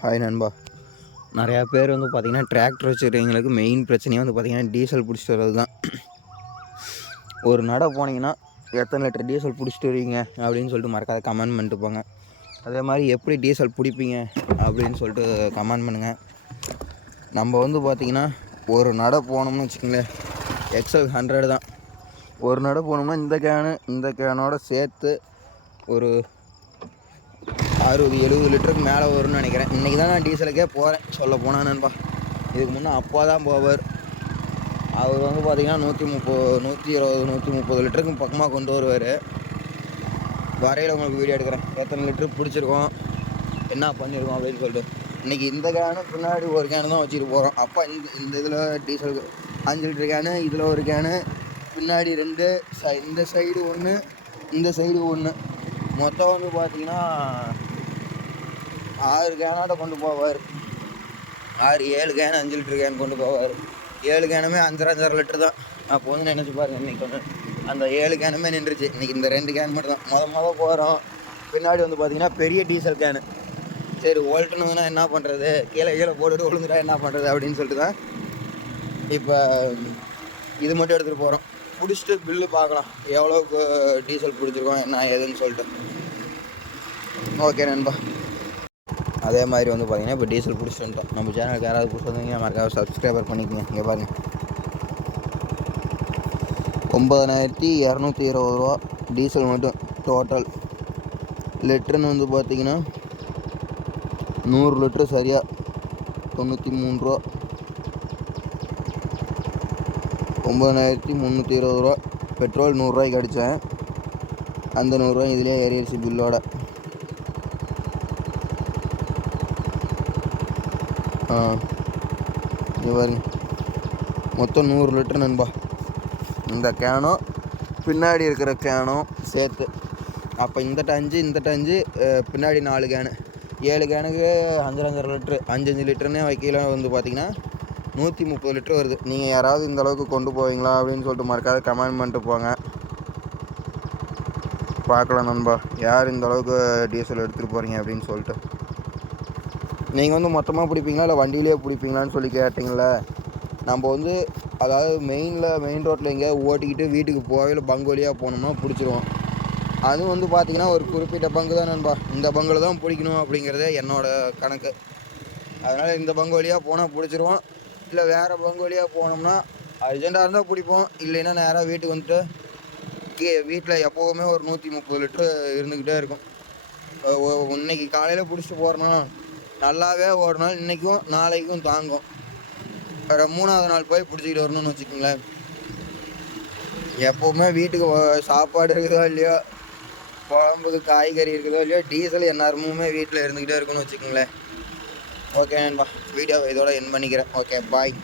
Hi நண்பா. நிறையா பேர் வந்து பார்த்திங்கன்னா டிராக்டர் வச்சுருக்கவங்களுக்கு மெயின் பிரச்சனையே வந்து பார்த்திங்கன்னா டீசல் பிடிச்சிட்டு வர்றது தான் ஒரு நடை போனீங்கன்னா எத்தனை லிட்டர் டீசல் பிடிச்சிட்டு வரீங்க அப்படின்னு சொல்லிட்டு மறக்காத கமெண்ட் பண்ணிட்டு போங்க. அதே மாதிரி எப்படி டீசல் பிடிப்பீங்க? அப்படின்னு சொல்லிட்டு கமெண்ட் பண்ணுங்கள் நம்ம வந்து பார்த்திங்கன்னா ஒரு நடை போனோம்னு வச்சுக்கோங்களேன் எக்ஸல் ஹண்ட்ரட் தான். ஒரு நடை போனோம்னா இந்த கேனு இந்த கேனோட சேர்த்து ஒரு அறுபது எழுபது லிட்டருக்கு மேலே வரும்னு நினைக்கிறேன். இன்றைக்கி தான் நான் டீசலுக்கே போகிறேன் சொல்ல போனால் நண்பா. இதுக்கு முன்னே அப்பா தான் போவார். அவர் வந்து பார்த்திங்கன்னா நூற்றி முப்பது நூற்றி இருபது நூற்றி முப்பது லிட்டருக்கு பக்கமாக கொண்டு வருவார். வரையில் உங்களுக்கு வீடியோ எடுக்கிறேன். எத்தனை லிட்டரு பிடிச்சிருக்கோம் என்ன பண்ணியிருக்கோம் அப்படின்னு சொல்லிட்டு. இன்றைக்கி இந்த கேனு பின்னாடி ஒரு கேனு தான் வச்சுட்டு போகிறோம் அப்போ இந்த இந்த இதில் டீசலுக்கு அஞ்சு லிட்டர் கேனு இதில் ஒரு கேனு பின்னாடி ரெண்டு ச இந்த சைடு ஒன்று இந்த சைடு ஒன்று மொத்தம் வந்து பார்த்தீங்கன்னா ஆறு கேனோட கொண்டு போவார். ஆறு ஏழு கேன் அஞ்சு லிட்டர் கேன் கொண்டு போவார். ஏழு கேனுமே அஞ்சரை அஞ்சரை லிட்டர் தான். அப்போ வந்து நினச்சி பாருங்கள் இன்றைக்கி ஒன்று அந்த ஏழு கேனுமே நின்றுச்சு. இன்றைக்கி இந்த ரெண்டு கேன் மட்டும் தான். மொதல் மொதல் போகிறோம் பின்னாடி வந்து பார்த்திங்கன்னா பெரிய டீசல் கேனு. சரி ஓல்ட்டுனுங்கன்னா என்ன பண்ணுறது கீழே கீழே போட்டுட்டு விழுந்துட்டா என்ன பண்ணுறது அப்படின்னு சொல்லிட்டு தான் இப்போ இது மட்டும் எடுத்துகிட்டு போகிறோம் பிடிச்சிட்டு பில்லு பார்க்கலாம். எவ்வளோக்கு டீசல் பிடிச்சிருக்கோம் என்ன ஏதுன்னு சொல்லிட்டு. ஓகே நண்பா. அதே மாதிரி வந்து பார்த்தீங்கன்னா இப்போ டீசல் பிடிச்சிட்டு வந்துட்டோம். நம்ம சேனலுக்கு யாராவது பிடிச்சிருந்தீங்க மறக்காம சப்ஸ்கிரைபர் பண்ணிக்கோங்க. இங்கே பாருங்கள் ஒம்பதனாயிரத்தி இரநூத்தி இருபது ரூபா. டீசல் மட்டும் டோட்டல் லிட்டருன்னு வந்து பார்த்தீங்கன்னா நூறு லிட்ரு சரியாக தொண்ணூற்றி மூணு ரூபா. ஒம்பதனாயிரத்தி முந்நூற்றி இருபது ரூபா. பெட்ரோல் நூறுரூவாய்க்கு அடித்தேன் அந்த நூறுரூவா இதிலே ஏறிடுச்சு பில்லோட இது பாருங்க. மொத்தம் நூறு லிட்டர் நண்பா. இந்த கேனும் பின்னாடி இருக்கிற கேனும் சேர்த்து. அப்போ இந்த டஞ்சு இந்த டஞ்சு பின்னாடி நாலு கேனு. ஏழு கேனுக்கு அஞ்சு அஞ்சரை லிட்ரு அஞ்சு அஞ்சு லிட்டருன்னே வைக்கல வந்து பார்த்திங்கன்னா நூற்றி முப்பது லிட்ரு வருது. நீங்கள் யாராவது இந்த அளவுக்கு கொண்டு போவீங்களா அப்படின்னு சொல்லிட்டு மறக்காத கமெண்ட் பண்ணிட்டு போங்க. பார்க்கலாம் நண்பா. யார் இந்த அளவுக்கு டீசல் எடுத்துகிட்டு போகிறீங்க அப்படின்னு சொல்லிட்டு. நீங்கள் வந்து மொத்தமாக பிடிப்பீங்களா? இல்லை வண்டியிலே பிடிப்பீங்களான்னு சொல்லி கேட்டிங்களே நம்ம வந்து அதாவது மெயினில் மெயின் ரோட்டில் எங்கேயாவது ஓட்டிக்கிட்டு வீட்டுக்கு போகவே பங்கு வழியாக போனோம்னா பிடிச்சிருவோம். அதுவும் வந்து பார்த்திங்கன்னா ஒரு குறிப்பிட்ட பங்கு தான் நண்பா. இந்த பங்கில் தான் பிடிக்கணும் அப்படிங்கிறதே என்னோடய கணக்கு. அதனால் இந்த பங்கு வழியாக போனால் பிடிச்சிருவோம். இல்லை வேறு பங்கு வழியாக போனோம்னா அர்ஜெண்ட்டாக இருந்தால் பிடிப்போம். இல்லைன்னா நேராக வீட்டுக்கு வந்துட்டு கே வீட்டில் எப்போவுமே ஒரு நூற்றி முப்பது லிட்ரு இருந்துக்கிட்டே இருக்கும். இன்னைக்கு காலையில் பிடிச்சிட்டு போகிறேன்னா நல்லாவே ஓடினால் இன்றைக்கும் நாளைக்கும் தாங்கும். வேறு மூணாவது நாள் போய் பிடிச்சிக்கிட்டு வரணும்னு வச்சுக்கோங்களேன். எப்போவுமே வீட்டுக்கு சாப்பாடு இருக்குதோ இல்லையோ குழம்புக்கு காய்கறி இருக்குதோ இல்லையோ டீசல் எந்நேரமுமே வீட்டில் இருந்துக்கிட்டே இருக்குன்னு வச்சுக்கோங்களேன். ஓகே நண்பா வீடியோ இதோட என் பண்ணிக்கிறேன். Okay bye